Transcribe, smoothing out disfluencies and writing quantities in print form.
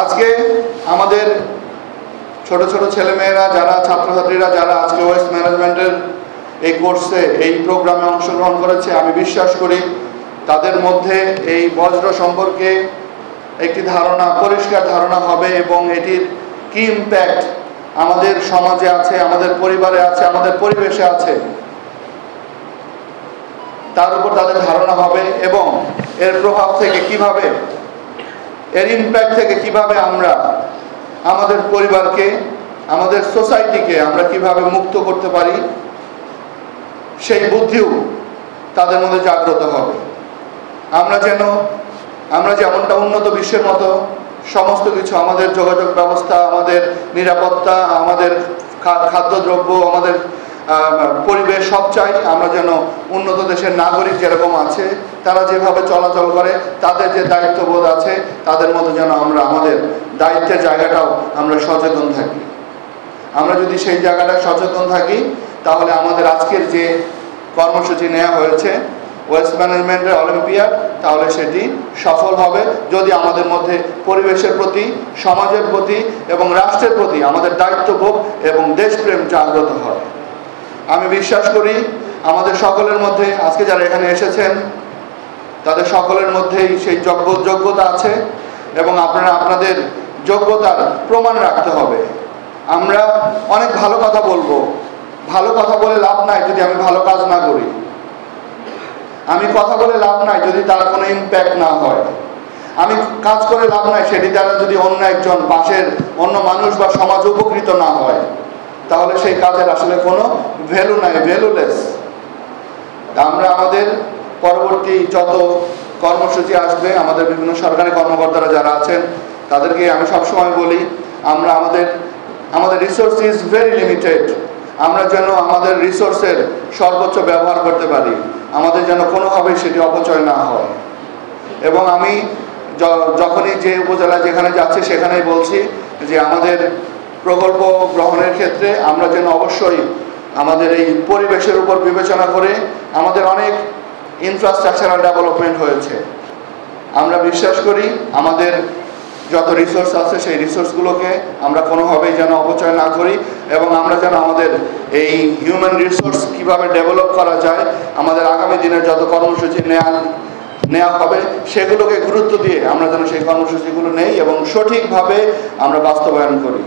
আজকে আমাদের ছোট ছোট ছেলেমেয়েরা যারা ছাত্রছাত্রীরা যারা আজকে ওয়েস্ট ম্যানেজমেন্টের এই কোর্সে এই প্রোগ্রামে অংশগ্রহণ করেছে, আমি বিশ্বাস করি তাদের মধ্যে এই বজ্র সম্পর্কে একটি ধারণা, পরিষ্কার ধারণা হবে এবং এটির কি ইম্প্যাক্ট আমাদের সমাজে আছে, আমাদের পরিবারে আছে, আমাদের পরিবেশে আছে তার উপর তাদের ধারণা হবে এবং এর প্রভাব থেকে কিভাবে, এর ইম্প্যাক্ট থেকে কিভাবে আমরা আমাদের পরিবারকে, আমাদের সোসাইটিকে আমরা কিভাবে মুক্ত করতে পারি সেই বুদ্ধিও তাদের মধ্যে জাগ্রত হবে। আমরা যেমনটা উন্নত বিশ্বের মতো সমস্ত কিছু, আমাদের যোগাযোগ ব্যবস্থা, আমাদের নিরাপত্তা, আমাদের খাদ্যদ্রব্য, আমাদের পরিবেশ সব চাই, আমরা যেন উন্নত দেশের নাগরিক যেরকম আছে তারা যেভাবে চলাচল করে, তাদের যে দায়িত্ববোধ আছে তাদের মতো যেন আমরা আমাদের দায়িত্বের জায়গাটাও আমরা সচেতন থাকি। আমরা যদি সেই জায়গাটা সচেতন থাকি তাহলে আমাদের আজকের যে কর্মসূচি নেওয়া হয়েছে ওয়েস্ট ম্যানেজমেন্টের অলিম্পিয়াড, তাহলে সেটি সফল হবে যদি আমাদের মধ্যে পরিবেশের প্রতি, সমাজের প্রতি এবং রাষ্ট্রের প্রতি আমাদের দায়িত্ববোধ এবং দেশপ্রেম জাগ্রত হয়। আমি বিশ্বাস করি আমাদের সকলের মধ্যে, আজকে যারা এখানে এসেছেন তাদের সকলের মধ্যেই সেই যোগ্যতা আছে এবং আপনারা আপনাদের যোগ্যতার প্রমাণ রাখতে হবে। আমরা অনেক ভালো কথা বলবো, ভালো কথা বলে লাভ নাই যদি আমি ভালো কাজ না করি। আমি কথা বলে লাভ নাই যদি তার কোনো ইম্প্যাক্ট না হয়। আমি কাজ করে লাভ নাই সেটি দ্বারা যদি অন্য একজন, পাশের অন্য মানুষ বা সমাজ উপকৃত না হয়, তাহলে সেই কাজের আসলে কোনো ভ্যালু নাই, ভ্যালুলেস। আমরা আমাদের পরবর্তী যত কর্মসূচি আসবে, আমাদের বিভিন্ন সরকারি কর্মকর্তারা যারা আছেন তাদেরকে আমি সবসময় বলি, আমরা আমাদের রিসোর্স ইজ ভেরি লিমিটেড। আমরা যেন আমাদের রিসোর্সের সর্বোচ্চ ব্যবহার করতে পারি, আমাদের যেন কোনোভাবেই সেটি অপচয় না হয়। এবং আমি যখনই যে উপজেলা যেখানে যাচ্ছি সেখানেই বলছি যে আমাদের প্রকল্প গ্রহণের ক্ষেত্রে আমরা যেন অবশ্যই আমাদের এই পরিবেশের উপর বিবেচনা করে, আমাদের অনেক ইনফ্রাস্ট্রাকচারাল ডেভেলপমেন্ট হয়েছে, আমরা বিশ্বাস করি আমাদের যত রিসোর্স আছে সেই রিসোর্সগুলোকে আমরা কোনোভাবেই যেন অপচয় না করি এবং আমরা যেন আমাদের এই হিউম্যান রিসোর্স কিভাবে ডেভেলপ করা যায়, আমাদের আগামী দিনের যত কর্মসূচি নেওয়া হবে সেগুলোকে গুরুত্ব দিয়ে আমরা যেন সেই কর্মসূচিগুলো নেই এবং সঠিকভাবে আমরা বাস্তবায়ন করি।